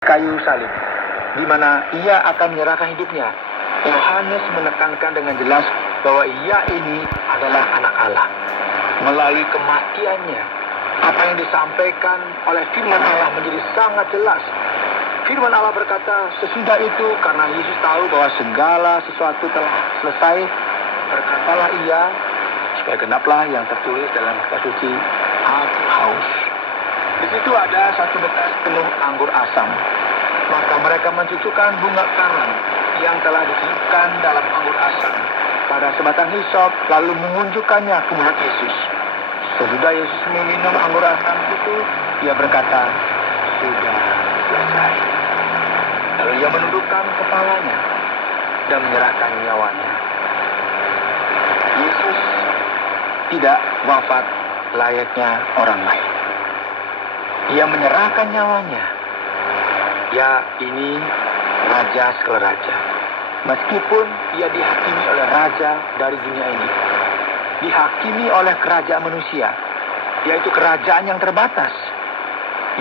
kayu salib, di mana ia akan menyerahkan hidupnya. Yohanes menekankan dengan jelas bahwa ia ini adalah anak Allah. Melalui kematiannya, apa yang disampaikan oleh firman Allah menjadi sangat jelas. Firman Allah berkata, sesudah itu karena Yesus tahu bahwa segala sesuatu telah selesai, berkatalah ia, supaya genaplah yang tertulis dalam kitab suci, aku haus. Di situ ada satu bekas penuh anggur asam. Maka mereka mencucukkan bunga karang yang telah dicelupkan dalam anggur asam pada sebatang hisop, lalu mengunjukkannya ke mulut Yesus. Sesudah Yesus meminum anggur asam itu, ia berkata, sudah selesai. Lalu ia menundukkan kepalanya dan menyerahkan nyawanya. Yesus tidak wafat layaknya orang lain. Ia menyerahkan nyawanya. Ya, ini raja segala raja. Meskipun ia dihakimi oleh raja dari dunia ini, dihakimi oleh kerajaan manusia, yaitu kerajaan yang terbatas.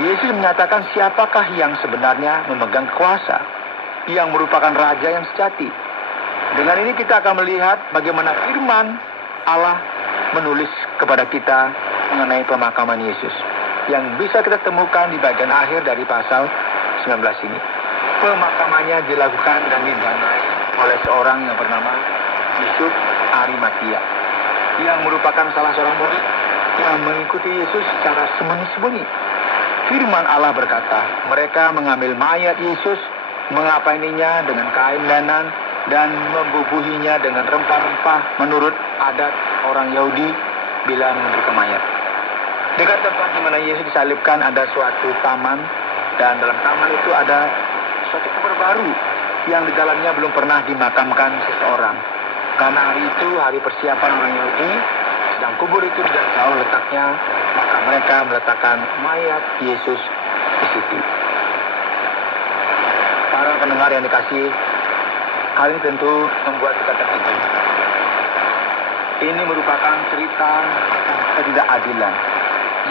Yesus menyatakan siapakah yang sebenarnya memegang kuasa, yang merupakan raja yang sejati. Dengan ini kita akan melihat bagaimana firman Allah menulis kepada kita mengenai pemakaman Yesus, yang bisa kita temukan di bagian akhir dari pasal 19 ini. Pemakamannya dilakukan dan didanai oleh seorang yang bernama Yusuf Arimatia, yang merupakan salah seorang murid yang mengikuti Yesus secara sembunyi-sembunyi. Firman Allah berkata, mereka mengambil mayat Yesus, mengapaininya dengan kain lenan, dan membubuhinya dengan rempah-rempah menurut adat orang Yahudi bila membungkuk mayat. Dekat tempat di mana Yesus disalibkan ada suatu taman, dan dalam taman itu ada suatu kubur baru yang di dalamnya belum pernah dimakamkan seseorang. Karena hari itu hari persiapan orang Yahudi, sedang kubur itu tidak jauh letaknya, maka mereka meletakkan mayat Yesus di situ. Para pendengar yang dikasihi, hal ini tentu membuat kita terkejut. Ini merupakan cerita tentang ketidakadilan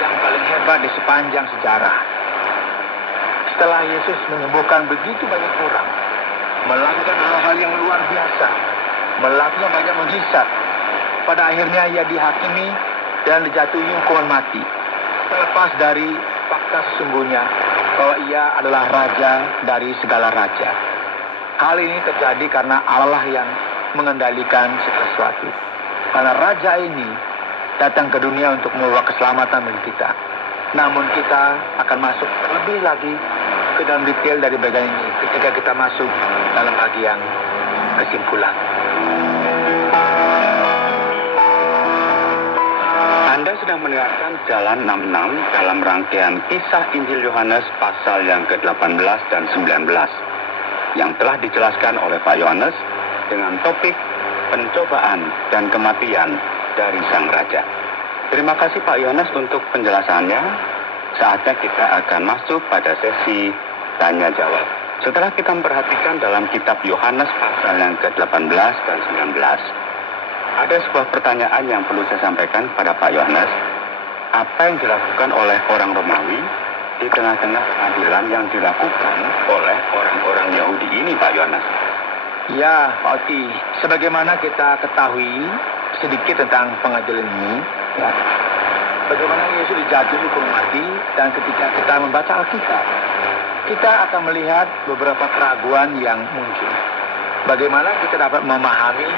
yang paling hebat di sepanjang sejarah. Setelah Yesus menyembuhkan begitu banyak orang, melakukan hal-hal yang luar biasa, melakukan banyak mujizat, pada akhirnya ia dihakimi dan dijatuhi hukuman mati, terlepas dari fakta sesungguhnya bahwa ia adalah raja dari segala raja. Hal ini terjadi karena Allah yang mengendalikan segala sesuatu. Karena raja ini datang ke dunia untuk membawa keselamatan bagi kita. Namun kita akan masuk lebih lagi ke dalam detail dari bagian ini ketika kita masuk dalam bagian kesimpulan. Anda sedang mendengarkan Jalan 66 dalam rangkaian kisah Injil Yohanes pasal yang ke-18 dan 19 yang telah dijelaskan oleh Pak Yohanes dengan topik pencobaan dan kematian dari Sang Raja. Terima kasih Pak Yohanes untuk penjelasannya. Saatnya kita akan masuk pada sesi tanya jawab. Setelah kita memperhatikan dalam kitab Yohanes pasal yang ke-18 dan 19, ada sebuah pertanyaan yang perlu saya sampaikan pada Pak Yohanes. Apa yang dilakukan oleh orang Romawi di tengah-tengah pengadilan yang dilakukan oleh orang-orang Yahudi ini, Pak Yohanes? Ya, Pak Oti, sebagaimana kita ketahui sedikit tentang pengadilan ini, ya, bagaimana Yesus dijatuhi hukum mati, dan ketika kita membaca Alkitab, kita akan melihat beberapa keraguan yang muncul. Bagaimana kita dapat memahami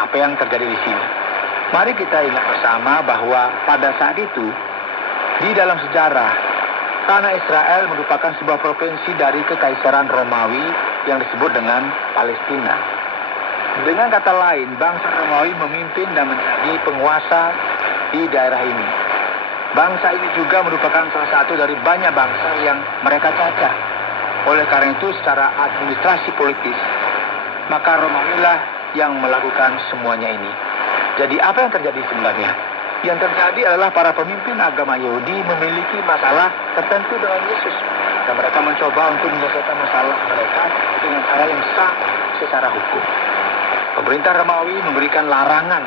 apa yang terjadi di sini? Mari kita ingat bersama bahwa pada saat itu, di dalam sejarah, tanah Israel merupakan sebuah provinsi dari Kekaisaran Romawi yang disebut dengan Palestina. Dengan kata lain, bangsa Romawi memimpin dan menjadi penguasa di daerah ini. Bangsa ini juga merupakan salah satu dari banyak bangsa yang mereka cacah. Oleh karena itu, secara administrasi politis, maka Romawi lah yang melakukan semuanya ini. Jadi apa yang terjadi sebenarnya? Yang terjadi adalah para pemimpin agama Yahudi memiliki masalah tertentu dengan Yesus, dan mereka mencoba untuk menyelesaikan masalah mereka dengan cara yang sah secara hukum. Pemerintah Romawi memberikan larangan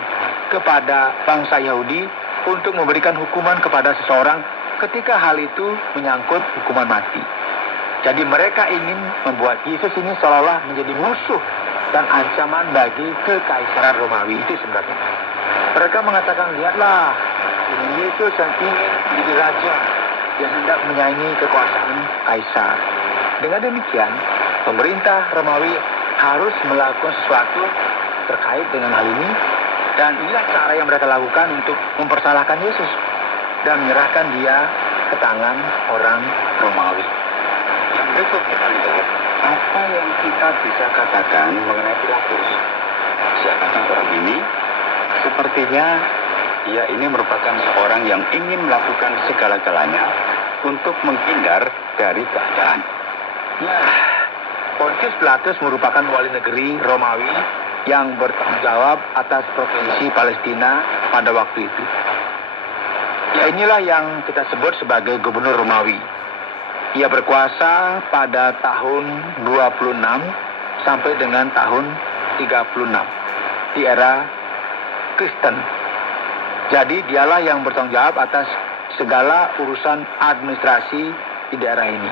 kepada bangsa Yahudi untuk memberikan hukuman kepada seseorang ketika hal itu menyangkut hukuman mati. Jadi mereka ingin membuat Yesus ini seolah-olah menjadi musuh dan ancaman bagi kekaisaran Romawi. Itu sebenarnya. Mereka mengatakan, lihatlah, ini Yesus yang ingin menjadi raja yang hendak menyaingi kekuasaan kaisar. Dengan demikian, pemerintah Romawi harus melakukan sesuatu terkait dengan hal ini, dan inilah cara yang mereka lakukan untuk mempersalahkan Yesus dan menyerahkan dia ke tangan orang Romawi. Yang berikut kita lihat apa yang kita bisa katakan mengenai Pilatus. Siapakah orang ini? Sepertinya ia ini merupakan seorang yang ingin melakukan segala-galanya untuk menghindar dari keadaan. Ya, Pontius Pilatus merupakan wali negeri Romawi yang bertanggung jawab atas provinsi Palestina pada waktu itu. Ya, inilah yang kita sebut sebagai gubernur Romawi. Ia berkuasa pada tahun 26 sampai dengan tahun 36 di era Kristen. Jadi dialah yang bertanggung jawab atas segala urusan administrasi di daerah ini.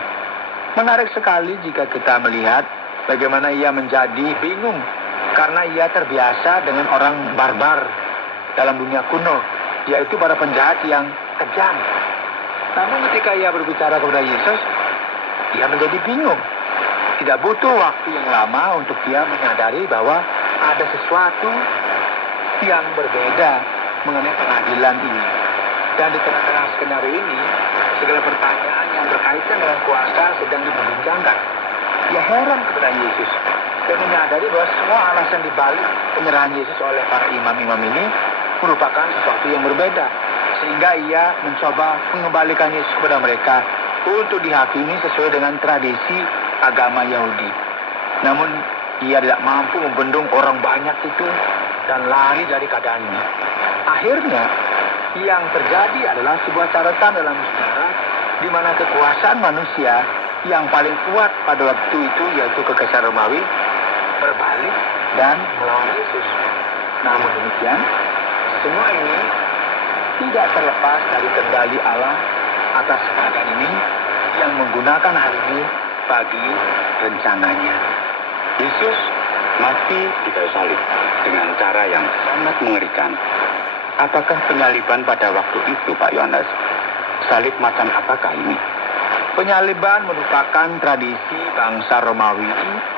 Menarik sekali jika kita melihat bagaimana ia menjadi bingung karena ia terbiasa dengan orang barbar dalam dunia kuno, yaitu para penjahat yang kejam. Namun ketika ia berbicara kepada Yesus, ia menjadi bingung. Tidak butuh waktu yang lama untuk dia menyadari bahwa ada sesuatu yang berbeda mengenai pengadilan ini. Dan di tengah-tengah skenario ini, segala pertanyaan yang berkaitan dengan kuasa sedang diperbincangkan. Ia heran kepada Yesus dan menyadari bahwa semua alasan dibalik penyerahan Yesus oleh para imam-imam ini merupakan sesuatu yang berbeda. Sehingga ia mencoba mengembalikan Yesus kepada mereka untuk dihakimi sesuai dengan tradisi agama Yahudi. Namun ia tidak mampu membendung orang banyak itu dan lari dari keadaan ini. Akhirnya yang terjadi adalah sebuah catatan dalam sejarah di mana kekuasaan manusia yang paling kuat pada waktu itu, yaitu kekaisaran Romawi, berbalik dan melawan Yesus. Namun demikian, semua ini tidak terlepas dari kendali Allah atas keadaan ini yang menggunakan hal ini bagi rencananya. Yesus mati di kayu salib dengan cara yang sangat mengerikan. Apakah penyaliban pada waktu itu, Pak Yohanes? Salib macam apakah ini? Penyaliban merupakan tradisi bangsa Romawi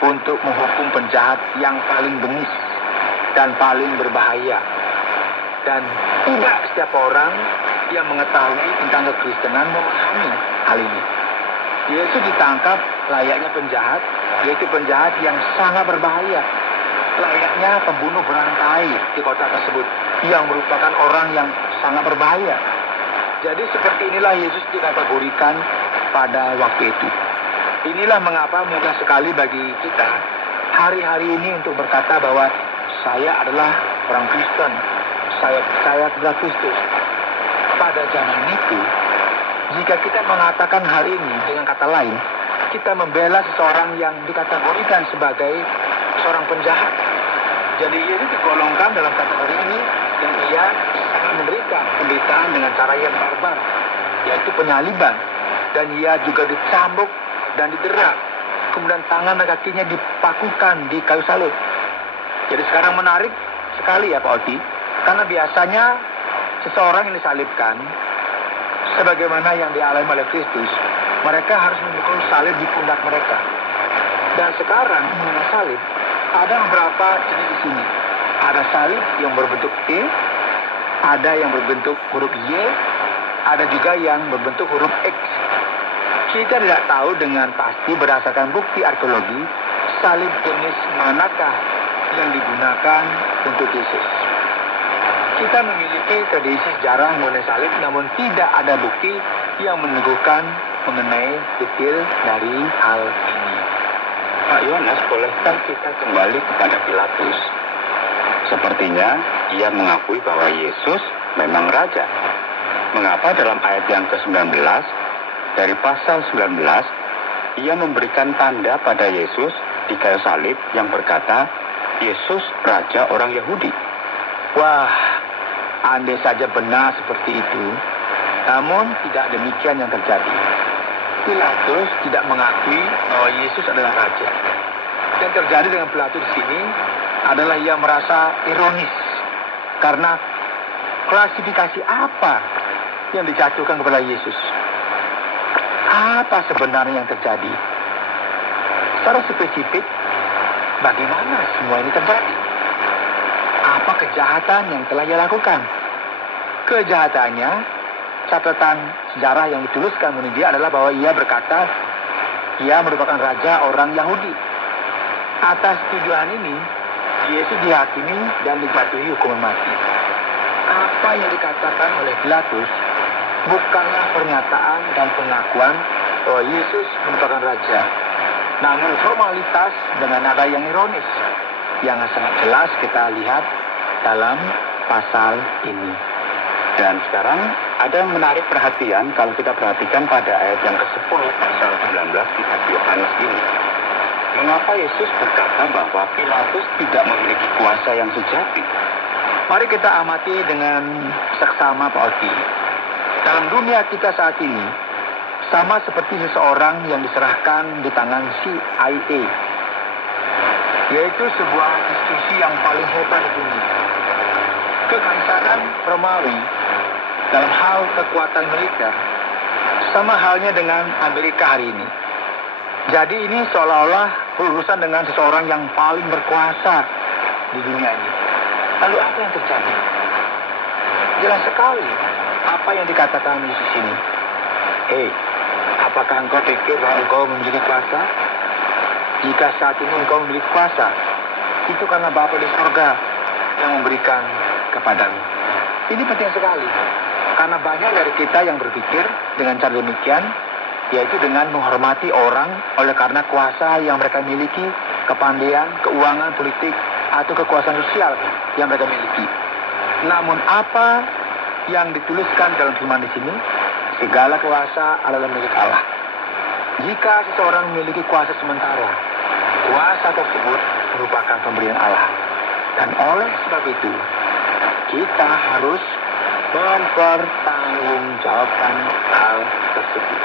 untuk menghukum penjahat yang paling bengis dan paling berbahaya. Dan tidak setiap orang yang mengetahui tentang kekristenan memahami hal ini. Yesus ditangkap layaknya penjahat, yaitu penjahat yang sangat berbahaya. Layaknya pembunuh berantai di kota tersebut, yang merupakan orang yang sangat berbahaya. Jadi seperti inilah Yesus dikategorikan pada waktu itu. Inilah mengapa mudah sekali bagi kita hari-hari ini untuk berkata bahwa saya adalah orang Kristen, saya percaya kepada Kristus. Pada zaman itu, jika kita mengatakan hal ini dengan kata lain, kita membela seseorang yang dikategorikan sebagai seorang penjahat. Jadi Yesus digolongkan dalam kategori ini dan ia sangat menderita penderitaan dengan cara yang barbar, yaitu penyaliban. Dan ia juga dicambuk dan didera. Kemudian tangan dan kakinya dipakukan di kayu salib. Jadi sekarang menarik sekali ya Pak Oti, karena biasanya seseorang yang disalibkan sebagaimana yang dialami oleh Kristus, mereka harus memikul salib di pundak mereka. Dan sekarang mengenai salib ada beberapa jenis di sini. Ada salib yang berbentuk T, ada yang berbentuk huruf Y, ada juga yang berbentuk huruf X. Kita tidak tahu dengan pasti berdasarkan bukti arkeologi salib jenis manakah yang digunakan untuk Yesus. Kita memiliki tradisi sejarah mengenai salib, namun tidak ada bukti yang meneguhkan mengenai detail dari hal ini. Pak Yohanes, bolehkah kita kembali kepada Pilatus? Sepertinya ia mengakui bahwa Yesus memang raja. Mengapa dalam ayat yang ke-19 dari pasal 19 ia memberikan tanda pada Yesus di kayu salib yang berkata Yesus raja orang Yahudi? Wah, andai saja benar seperti itu, namun tidak demikian yang terjadi. Pilatus tidak mengakui bahwa Yesus adalah raja. Yang terjadi dengan Pilatus di sini adalah ia merasa ironis karena klasifikasi apa yang dijatuhkan kepada Yesus. Apa sebenarnya yang terjadi? Secara spesifik, bagaimana semua ini terjadi? Apa kejahatan yang telah ia lakukan? Kejahatannya, catatan sejarah yang dituliskan menurut dia adalah bahwa ia berkata ia merupakan raja orang Yahudi. Atas tuduhan ini, Yesus dihakimi dan dijatuhi hukuman mati. Apa yang dikatakan oleh Pilatus bukanlah pernyataan dan pengakuan bahwa Yesus merupakan raja, namun formalitas dengan nada yang ironis yang sangat jelas kita lihat dalam pasal ini. Dan sekarang ada yang menarik perhatian kalau kita perhatikan pada ayat yang ke-10 pasal 19 kitab Yohanes ini. Mengapa Yesus berkata bahwa Pilatus tidak memiliki kuasa yang sejati? Mari kita amati dengan seksama Pak Oti. Dalam dunia kita saat ini, sama seperti seseorang yang diserahkan di tangan CIA, yaitu sebuah institusi yang paling hebat di dunia. Kekaisaran Romawi dalam hal kekuatan militer sama halnya dengan Amerika hari ini. Jadi ini seolah-olah berurusan dengan seseorang yang paling berkuasa di dunia ini. Lalu apa yang terjadi? Jelas sekali apa yang dikatakan Yesus ini. Hei, apakah engkau pikir bahwa engkau memiliki kuasa? Jika saat ini engkau memiliki kuasa, itu karena Bapa di sorga yang memberikan kepadamu. Ini penting sekali, karena banyak dari kita yang berpikir dengan cara demikian, yaitu dengan menghormati orang oleh karena kuasa yang mereka miliki, kepandaian, keuangan, politik, atau kekuasaan sosial yang mereka miliki. Namun apa yang dituliskan dalam firman di sini? Segala kuasa adalah milik Allah. Jika seseorang memiliki kuasa sementara, kuasa tersebut merupakan pemberian Allah. Dan oleh sebab itu, kita harus mempertanggungjawabkan hal tersebut.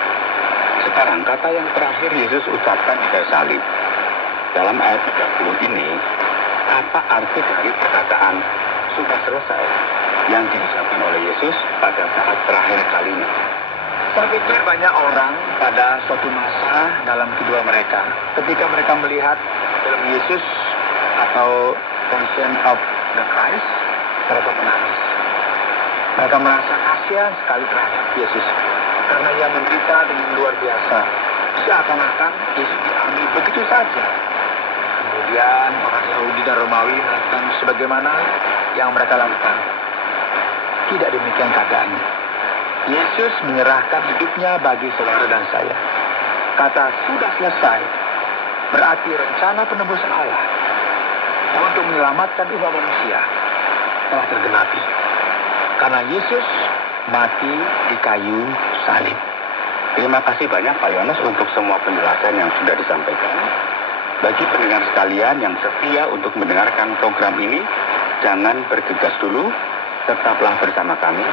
Sekarang kata yang terakhir Yesus ucapkan di kayu salib. Dalam ayat 30 ini, apa arti dari perkataan sudah selesai yang diucapkan oleh Yesus pada saat terakhir kalinya? Saya pikir banyak orang pada suatu masa dalam kehidupan mereka, ketika mereka melihat film Yesus atau Passion of the Christ, mereka menangis. Mereka merasa kasihan sekali terhadap Yesus karena ia menderita dengan luar biasa. Seakan-akan Yesus diambil begitu saja. Kemudian orang Yahudi dan Romawi melakukan sebagaimana yang mereka lakukan. Tidak demikian keadaannya. Yesus menyerahkan hidupnya bagi saudara dan saya. Kata sudah selesai berarti rencana penebusan Allah untuk menyelamatkan umat manusia telah tergenapi. Karena Yesus mati di kayu salib. Terima kasih banyak Pak Yohanes untuk semua penjelasan yang sudah disampaikan. Bagi pendengar sekalian yang setia untuk mendengarkan program ini, jangan bergegas dulu, tetaplah bersama kami,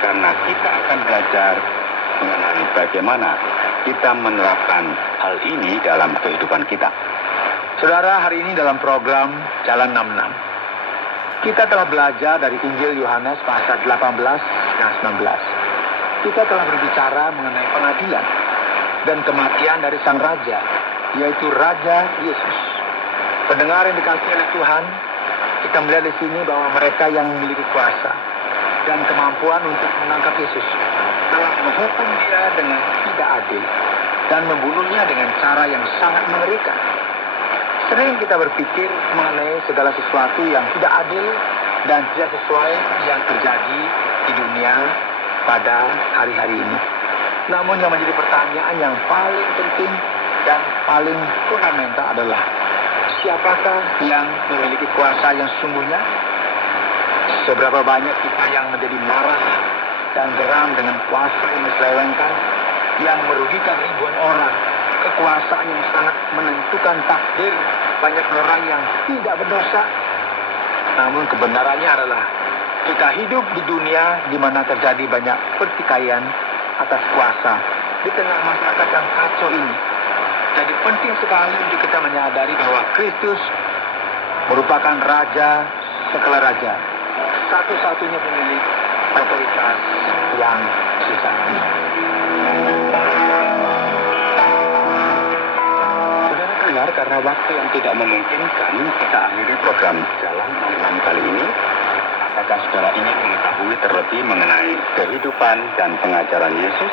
karena kita akan belajar mengenai bagaimana kita menerapkan hal ini dalam kehidupan kita. Saudara, hari ini dalam program Jalan 66, kita telah belajar dari Injil Yohanes pasal 18 dan 19. Kita telah berbicara mengenai pengadilan dan kematian dari sang raja, yaitu Raja Yesus. Pendengar yang dikasihi oleh Tuhan, kita melihat di sini bahwa mereka yang memiliki kuasa dan kemampuan untuk menangkap Yesus telah menghukum dia dengan tidak adil dan membunuhnya dengan cara yang sangat mengerikan. Sering kita berpikir mengenai segala sesuatu yang tidak adil dan tidak sesuai yang terjadi di dunia pada hari-hari ini. Namun yang menjadi pertanyaan yang paling penting dan paling fundamental adalah siapakah yang memiliki kuasa yang sesungguhnya? Seberapa banyak kita yang menjadi marah dan geram dengan kuasa yang diselewengkan yang merugikan ribuan orang, kekuasaan yang sangat menentukan takdir banyak orang yang tidak berdosa. Namun kebenarannya adalah kita hidup di dunia di mana terjadi banyak pertikaian atas kuasa di tengah masyarakat yang kacau ini. Jadi penting sekali untuk kita menyadari bahwa Kristus merupakan Raja segala raja, satu-satunya pemilik otoritas yang sejati. Saudara dengar, karena waktu yang tidak memungkinkan, kita akhiri program Jalan 66 kali ini. Apakah saudara ingin mengetahui terlebih mengenai kehidupan dan pengajaran Yesus?